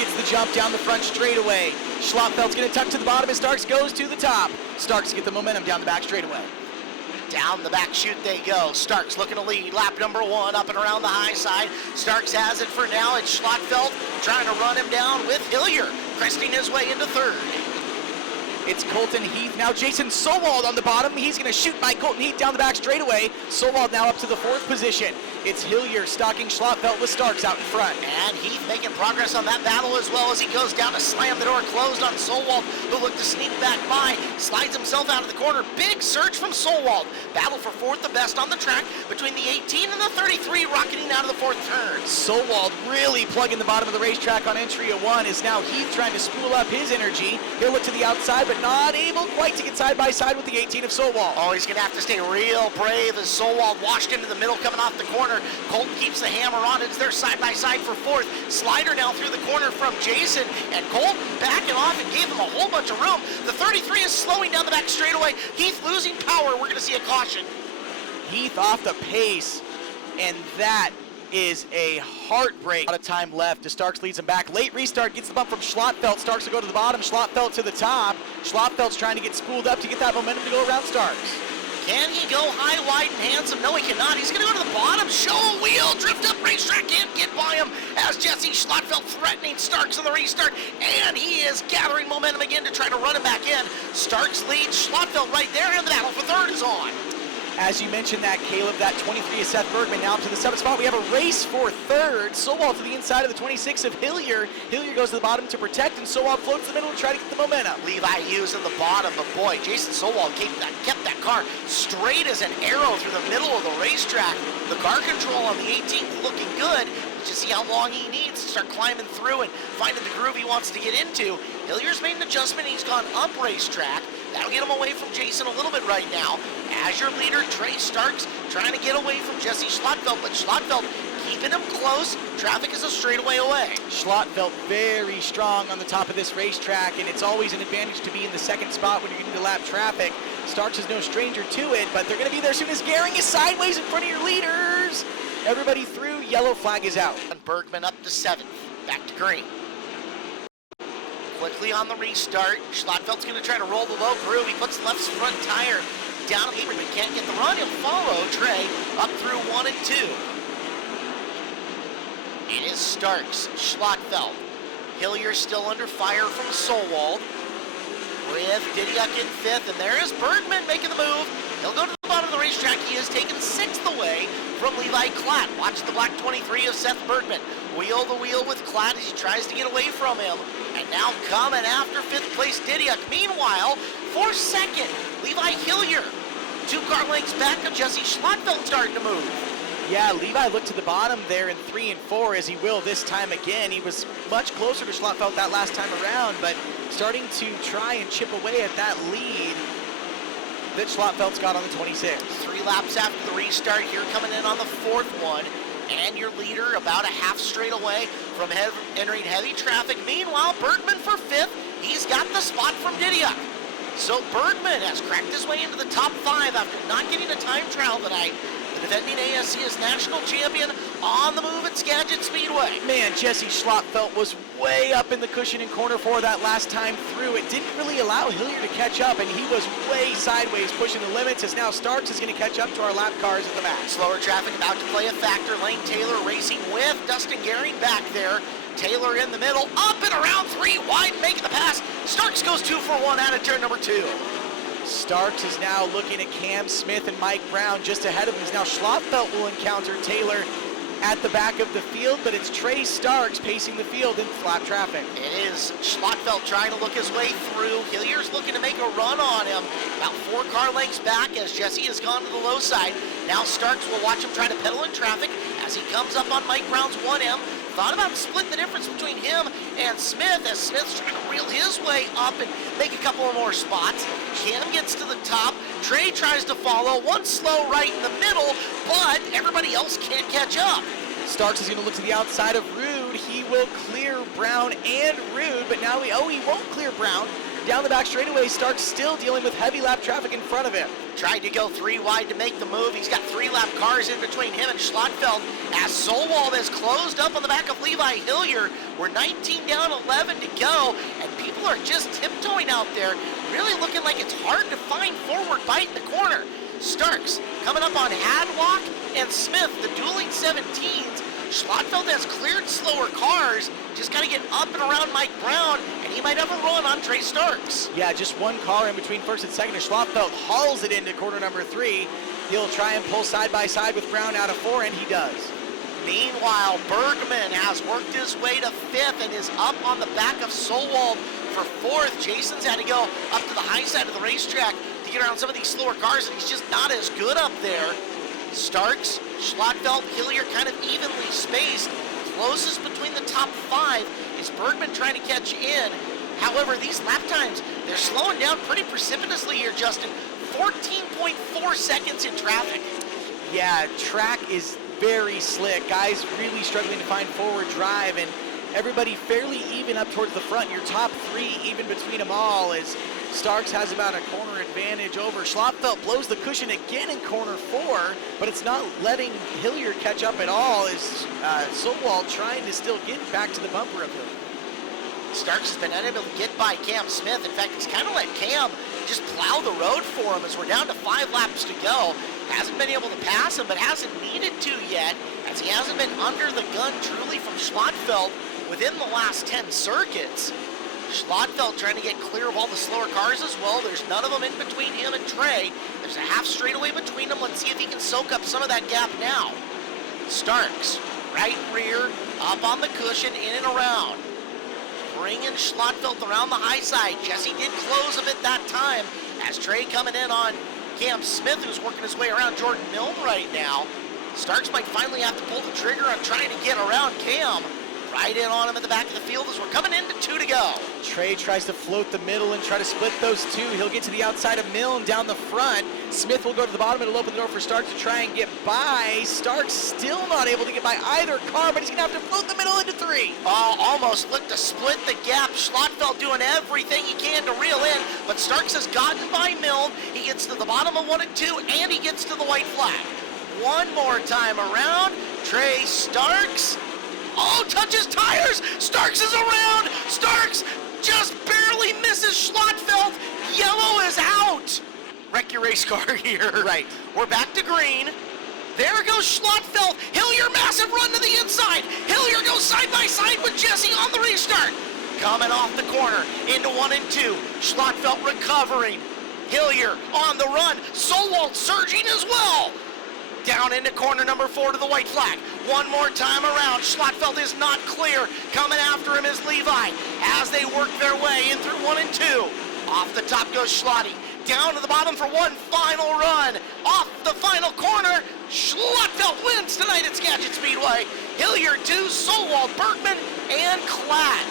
gets the jump down the front straightaway. Schlotfeld's going to tuck to the bottom, and Starks goes to the top. Starks get the momentum down the back straightaway. Down the back chute they go. Starks looking to lead. Lap number 1 up and around the high side. Starks has it for now. It's Schlotfeld trying to run him down with Hillier cresting his way into third. It's Colton Heath. Now Jason Sowald on the bottom. He's going to shoot by Colton Heath down the back straightaway. Sowald now up to the 4th position. It's Hillier stalking Schlotfeld with Starks out in front. And Heath making progress on that battle as well as he goes down to slam the door closed on Sowald, who looked to sneak back by, slides himself out of the corner. Big surge from Sowald. Battle for 4th, the best on the track between the 18 and the 33, rocketing out of the 4th turn. Sowald really plugging the bottom of the racetrack on entry at 1. Is now Heath trying to spool up his energy. He'll look to the outside, but not able quite to get side by side with the 18 of Sowald. Oh, he's going to have to stay real brave as Sowald washed into the middle coming off the corner. Colton keeps the hammer on. It's there side by side for 4th. Slider now through the corner from Jason, and Colton backing off and gave him a whole bunch of room. The 33 is slowing down the back straightaway. Heath losing power. We're going to see a caution. Heath off the pace, and that is a heartbreak. A lot of time left. Starks leads him back. Late restart gets the bump from Schlotfeld. Starks will go to the bottom. Schlotfeld to the top. Schlotfeld's trying to get spooled up to get that momentum to go around Starks. Can he go high, wide, and handsome? No, he cannot. He's going to go to the bottom, show a wheel, drift up racetrack, can't get by him as Jesse Schlotfeld threatening Starks on the restart, and he is gathering momentum again to try to run him back in. Starks leads Schlotfeld right there, and the battle for 3rd is on. As you mentioned that, Caleb, that 23 is Seth Bergman. Now up to the 7th spot. We have a race for 3rd. Sowald to the inside of the 26 of Hillier. Hillier goes to the bottom to protect, and Sowald floats in the middle to try to get the momentum. Levi Hughes in the bottom, but boy, Jason Sowald kept that car straight as an arrow through the middle of the racetrack. The car control on the 18th looking good. Let's just see how long he needs to start climbing through and finding the groove he wants to get into. Hillier's made an adjustment. He's gone up racetrack. That'll get him away from Jason a little bit right now. As your leader, Trey Starks, trying to get away from Jesse Schlotfeld, but Schlotfeld keeping him close. Traffic is a straightaway away. Schlotfeld very strong on the top of this racetrack, and it's always an advantage to be in the 2nd spot when you're getting to lap traffic. Starks is no stranger to it, but they're going to be there soon as Gehring is sideways in front of your leaders. Everybody through, yellow flag is out. And Bergman up to 7th, back to green. Quickly on the restart, Schlotfeld's going to try to roll the low groove. He puts the left front tire down. Aberman can't get the run. He'll follow Trey up through 1 and 2. It is Starks, Schlotfeld. Hillier still under fire from Sowald with Didiuk in 5th, and there is Bergman making the move. He'll go to the bottom of the racetrack. He is taken 6th away from Levi Klatt. Watch the black 23 of Seth Bergman. Wheel the wheel with Klatt as he tries to get away from him. And now coming after 5th place Didiuk. Meanwhile, for 2nd, Levi Hillier. 2 car lengths back of Jesse Schlotfeld starting to move. Yeah, Levi looked to the bottom there in 3 and 4, as he will this time again. He was much closer to Schlotfeld that last time around, but starting to try and chip away at that lead that Schlotfeld's got on the 26. 3 laps after the restart here, coming in on the 4th one. And your leader about a half straight away from entering heavy traffic. Meanwhile, Bergman for 5th. He's got the spot from Didiuk. So Bergman has cracked his way into the top 5 after not getting a time trial tonight. The defending ASCS national champion on the move at Skagit Speedway. Man, Jesse Schlotfeld was way up in the cushion in corner 4 that last time through. It didn't really allow Hillier to catch up, and he was way sideways pushing the limits, as now Starks is going to catch up to our lap cars at the back. Slower traffic about to play a factor. Lane Taylor racing with Dustin Gehring back there. Taylor in the middle, up and around 3 wide, making the pass. Starks goes 2 for 1 out of turn number 2. Starks is now looking at Cam Smith and Mike Brown just ahead of him. Now Schlotfeld will encounter Taylor at the back of the field, but it's Trey Starks pacing the field in flat traffic. It is Schlotfeld trying to look his way through. Hillier's looking to make a run on him. About 4 car lengths back as Jesse has gone to the low side. Now Starks will watch him try to pedal in traffic as he comes up on Mike Brown's 1M. Thought about splitting the difference between him and Smith as Smith's trying to reel his way up and make a couple of more spots. Cam gets to the top. Trey tries to follow. 1 slow right in the middle, but everybody else can't catch up. Starks is going to look to the outside of Rude. He will clear Brown and Rude, but now he won't clear Brown. down the back straightaway. Starks still dealing with heavy lap traffic in front of him. Tried to go 3 wide to make the move. He's got 3 lap cars in between him and Schlottfeld as Solwald has closed up on the back of Levi Hillier. We're 19 down, 11 to go, and people are just tiptoeing out there, really looking like it's hard to find forward bite in the corner. Starks coming up on Hadlock and Smith, the dueling 17s. Schlottfeld has cleared slower cars, just got to get up and around Mike Brown, and he might have a run on Trey Starks. Yeah, just one car in between first and second, and Schlottfeld hauls it into corner number 3. He'll try and pull side by side with Brown out of 4, and he does. Meanwhile, Bergman has worked his way to 5th and is up on the back of Solwald for 4th. Jason's had to go up to the high side of the racetrack to get around some of these slower cars, and he's just not as good up there. Starks, Schlottfeld, Hillier kind of evenly spaced. Closest between the top 5 is Bergman trying to catch in. However, these lap times, they're slowing down pretty precipitously here, Justin. 14.4 seconds in traffic. Yeah, track is very slick. Guys really struggling to find forward drive, and everybody fairly even up towards the front. Your top 3 even between them all, as Starks has about a corner advantage over. Schlottfeld blows the cushion again in corner 4, but it's not letting Hillier catch up at all, as Solwald trying to still get back to the bumper of Hillier. Starks has been unable to get by Cam Smith. In fact, he's kind of let Cam just plow the road for him as we're down to 5 laps to go. Hasn't been able to pass him, but hasn't needed to yet, as he hasn't been under the gun truly from Schlottfeld within the last 10 circuits. Schlottfeld trying to get clear of all the slower cars as well. There's none of them in between him and Trey. There's a half straightaway between them. Let's see if he can soak up some of that gap now. Starks, right rear, up on the cushion, in and around. Bringing Schlottfeld around the high side. Jesse did close a bit that time as Trey coming in on Cam Smith, who's working his way around Jordan Milne right now. Starks might finally have to pull the trigger on trying to get around Cam. Right in on him at the back of the field as we're coming into 2 to go. Trey tries to float the middle and try to split those 2. He'll get to the outside of Milne down the front. Smith will go to the bottom. It'll open the door for Starks to try and get by. Starks still not able to get by either car, but he's going to have to float the middle into 3. Oh, almost looked to split the gap. Schlottfeld doing everything he can to reel in, but Starks has gotten by Milne. He gets to the bottom of 1 and 2, and he gets to the white flag. One more time around. Trey Starks. Oh, touches tires. Starks is around. Starks just barely misses Schlottfeld. Yellow is out. Wreck your race car here. Right. We're back to green. There goes Schlottfeld. Hillier, massive run to the inside. Hillier goes side by side with Jesse on the restart. Coming off the corner into 1 and 2. Schlottfeld recovering. Hillier on the run. Solwald surging as well. Down into corner number 4 to the white flag. One more time around. Schlottfeld is not clear. Coming after him is Levi as they work their way in through 1 and 2. Off the top goes Schlotty. Down to the bottom for one final run. Off the final corner. Schlottfeld wins tonight at Skagit Speedway. Hillier 2, Solwald, Bergman, and Klatt.